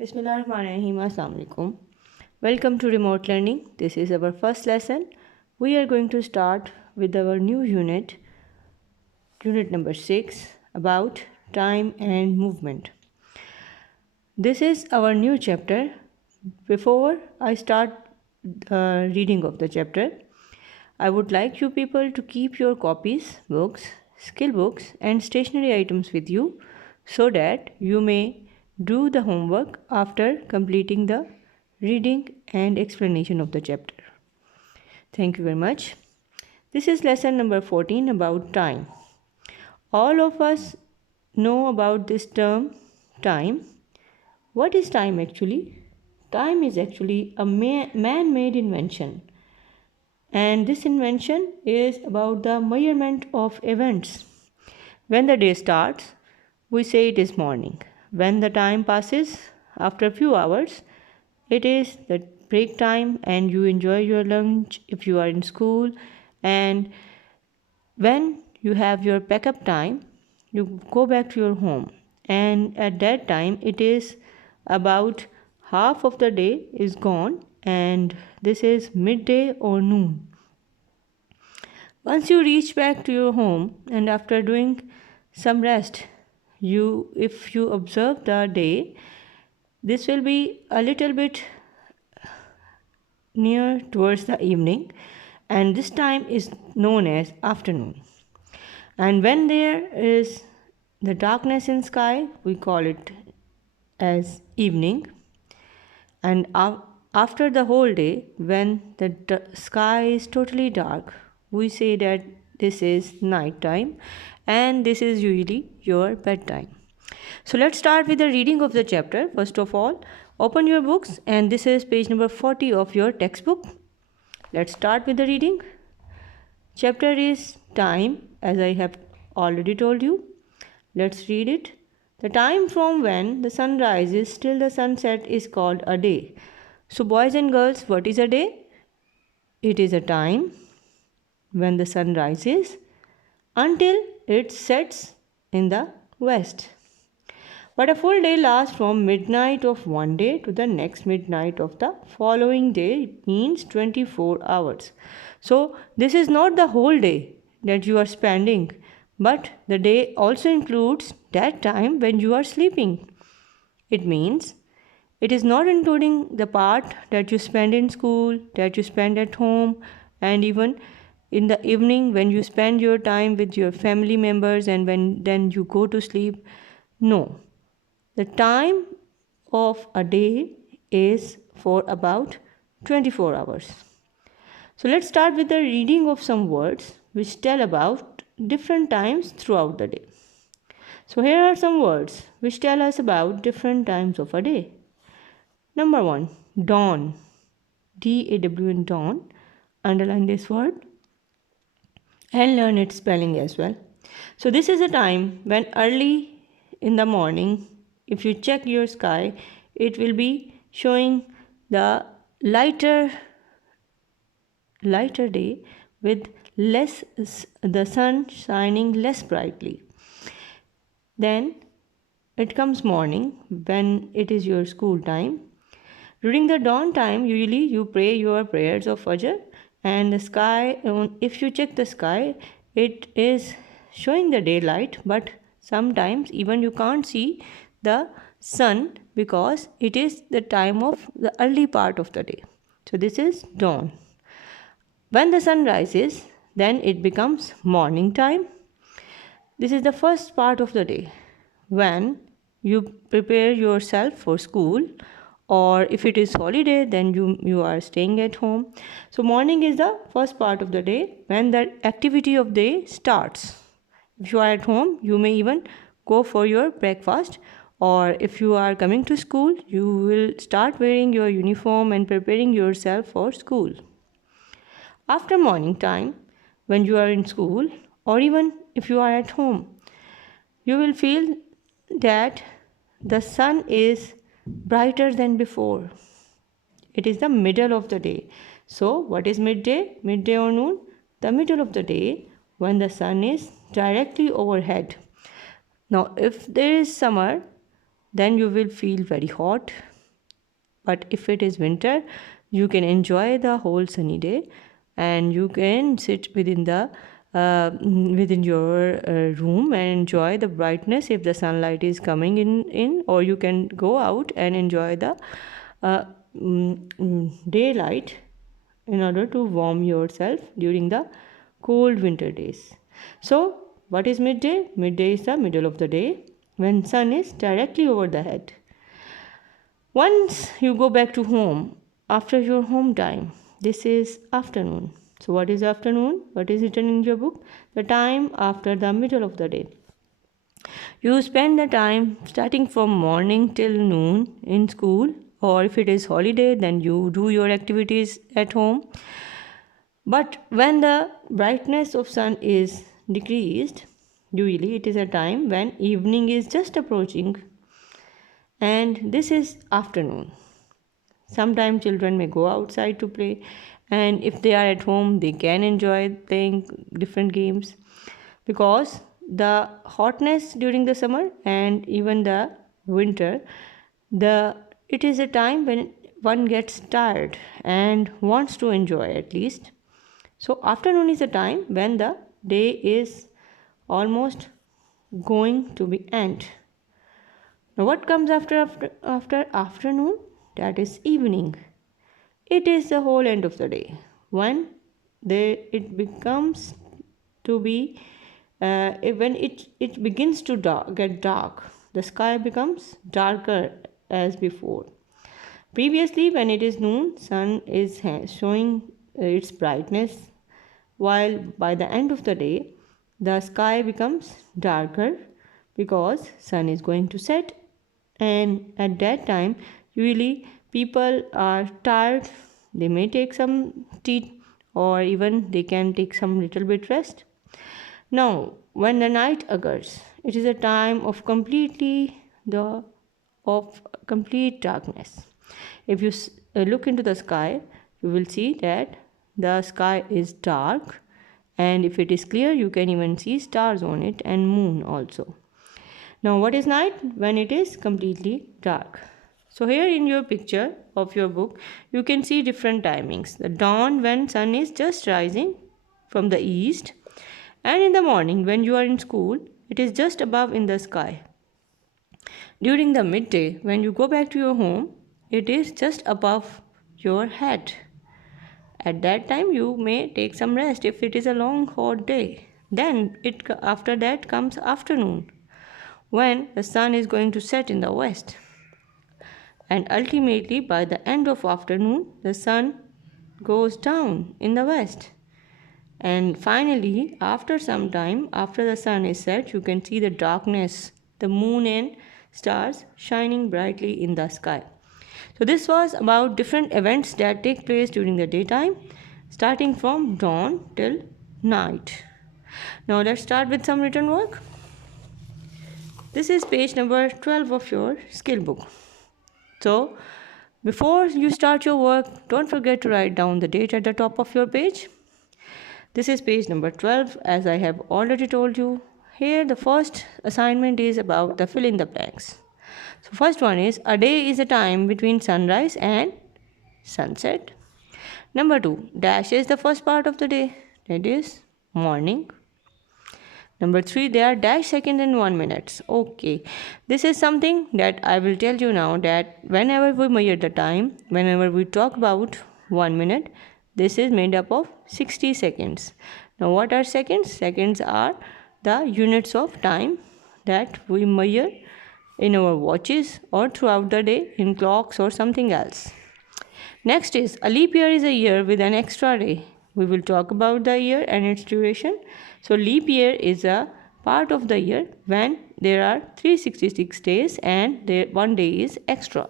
Bismillahirrahmanirrahim. Assalamu alaikum. Welcome to remote learning. This is our first lesson. We are going to start with our new unit, unit number 6, about time and movement. This is our new chapter. Before I start reading of the chapter, I would like you people to keep your copies, books, skill books, and stationery items with you so that you may do the homework after completing the reading and explanation of the chapter. Thank you very much. This is lesson number 14 about time. All of us know about this term time. What is time actually? Time is actually a man-made invention. And this invention is about the measurement of events. When the day starts, we say it is morning. When the time passes, after a few hours, it is the break time and you enjoy your lunch if you are in school. And when you have your pack-up time, you go back to your home. And at that time, it is about half of the day is gone and this is midday or noon. Once you reach back to your home and after doing some rest, if you observe the day, this will be a little bit near towards the evening and this time is known as afternoon. And when there is the darkness in sky, we call it as evening. And after the whole day, when the sky is totally dark, we say that this is night time and this is usually your bedtime. So let's start with the reading of the chapter. First of all, open your books and this is page number 40 of your textbook. Let's start with the reading. Chapter is time, as I have already told you. Let's read it. The time from when the sun rises till the sunset is called a day. So boys and girls, what is a day? It is a time when the sun rises until it sets in the west. But a full day lasts from midnight of one day to the next midnight of the following day. It means 24 hours. So this is not the whole day that you are spending, but the day also includes that time when you are sleeping. It means it is not including the part that you spend in school, that you spend at home, and even in the evening when you spend your time with your family members and then you go to sleep. No. The time of a day is for about 24 hours. So let's start with the reading of some words which tell about different times throughout the day. So here are some words which tell us about different times of a day. Number 1, dawn. D-A-W-N, dawn. Underline this word and learn its spelling as well. So this is a time when early in the morning, if you check your sky, it will be showing the lighter day with the sun shining less brightly. Then it comes morning when it is your school time. During the dawn time, usually you pray your prayers of Fajr and the sky, if you check the sky, it is showing the daylight, but sometimes even you can't see the sun because it is the time of the early part of the day. So this is dawn. When the sun rises, then it becomes morning time. This is the first part of the day when you prepare yourself for school, or if it is holiday then you are staying at home. So morning is the first part of the day when the activity of day starts. If you are at home, you may even go for your breakfast, or if you are coming to school, you will start wearing your uniform and preparing yourself for school. After morning time, when you are in school, or even if you are at home, you will feel that the sun is brighter than before. It is the middle of the day. So what is midday? Midday or noon? The middle of the day when the sun is directly overhead. Now if there is summer, then you will feel very hot. But if it is winter, you can enjoy the whole sunny day, and you can sit within your room and enjoy the brightness if the sunlight is coming in, or you can go out and enjoy the uh, daylight in order to warm yourself during the cold winter days. So, what is midday? Midday is the middle of the day when sun is directly over the head. Once you go back to home after your home time, this is afternoon. So, what is afternoon? What is written in your book? The time after the middle of the day. You spend the time starting from morning till noon in school, or if it is holiday, then you do your activities at home. But when the brightness of sun is decreased, usually it is a time when evening is just approaching, and this is afternoon. Sometimes children may go outside to play, and if they are at home, they can enjoy playing different games, because the hotness during the summer and even the winter, it is a time when one gets tired and wants to enjoy at least. So afternoon is a time when the day is almost going to be end. Now what comes after afternoon? That is evening. It is the whole end of the day when it becomes to be when it begins to get dark. The sky becomes darker as before. Previously, when it is noon, sun is showing its brightness, while by the end of the day, the sky becomes darker because sun is going to set, and at that time, usually people are tired. They may take some tea, or even they can take some little bit rest. Now, when the night occurs, it is a time of complete darkness. If you look into the sky, you will see that the sky is dark, and if it is clear, you can even see stars on it and moon also. Now, what is night? When it is completely dark. So here in your picture of your book, you can see different timings. The dawn, when sun is just rising from the east, and in the morning when you are in school, it is just above in the sky. During the midday, when you go back to your home, it is just above your head. At that time, you may take some rest if it is a long hot day. Then after that comes afternoon, when the sun is going to set in the west. And ultimately, by the end of afternoon, the sun goes down in the west. And finally, after some time, after the sun is set, you can see the darkness, the moon and stars shining brightly in the sky. So this was about different events that take place during the daytime, starting from dawn till night. Now let's start with some written work. This is page number 12 of your skill book. So before you start your work, don't forget to write down the date at the top of your page. This is page number 12, as I have already told you. Here the first assignment is about the fill in the blanks. So first one is, a day is a time between sunrise and sunset. Number 2, dash is the first part of the day, that is morning. Number 3, there are dash seconds and 1 minute. Okay, this is something that I will tell you now, that whenever we measure the time, whenever we talk about 1 minute, this is made up of 60 seconds. Now what are seconds? Seconds are the units of time that we measure in our watches or throughout the day in clocks or something else. Next is, a leap year is a year with an extra day. We will talk about the year and its duration. So leap year is a part of the year when there are 366 days and one day is extra.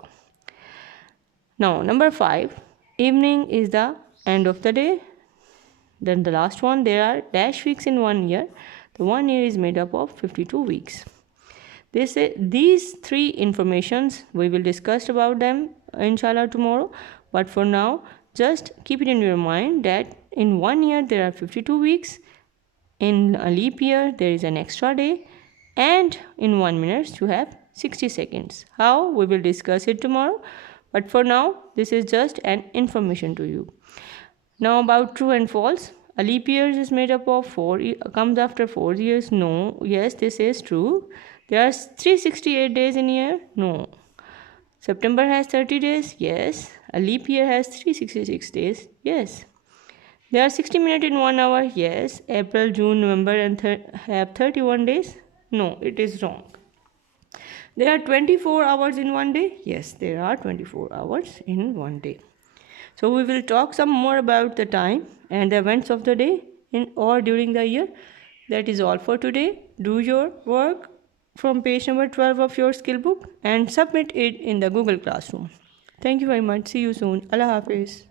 Now number 5, evening is the end of the day. Then the last one, there are dash weeks in 1 year. The 1 year is made up of 52 weeks. These 3 informations, we will discuss about them inshallah tomorrow. But for now, just keep it in your mind that in 1 year there are 52 weeks. In a leap year there is an extra day, and in 1 minute you have 60 seconds. How? We will discuss it tomorrow. But for now, this is just an information to you. Now about true and false. A leap year is made up of comes after 4 years. No. Yes, this is true. There are 368 days in a year. No. September has 30 days. Yes. A leap year has 366 days. Yes. There are 60 minutes in 1 hour. Yes. April, June, November and have 31 days. No, it is wrong. There are 24 hours in one day. Yes, there are 24 hours in one day. So we will talk some more about the time and the events of the day or during the year. That is all for today. Do your work from page number 12 of your skill book and submit it in the Google Classroom. Thank you very much. See you soon. Allah Hafiz.